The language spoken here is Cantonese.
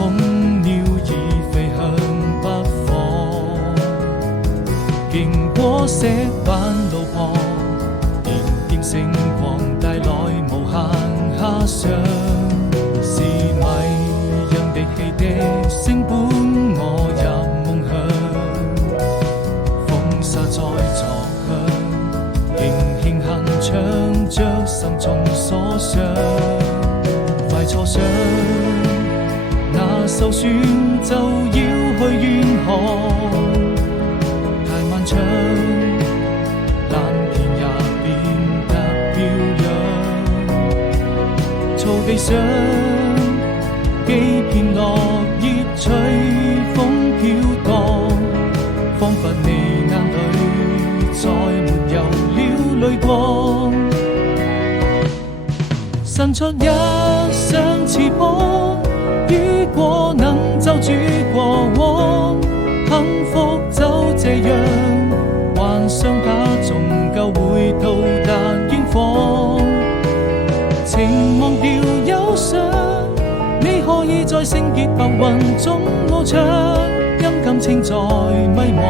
空鳥已飛向北方，經過石板路旁，點點星光帶來無限遐想，是迷人的汽笛聲伴我入夢鄉，風沙在作響，輕輕哼唱着心中所想，快坐上那艘船就要去遠航，太漫長，藍天也變得飄揚，草地上幾片落葉隨風飄蕩，彷彿你眼裏再沒有了淚光，伸出一雙翅膀，雨過能就住過往，幸福就這樣，幻想它終究會到達遠方，情忘掉憂傷，你可以在聖潔白雲中翱翔，因感情在迷茫，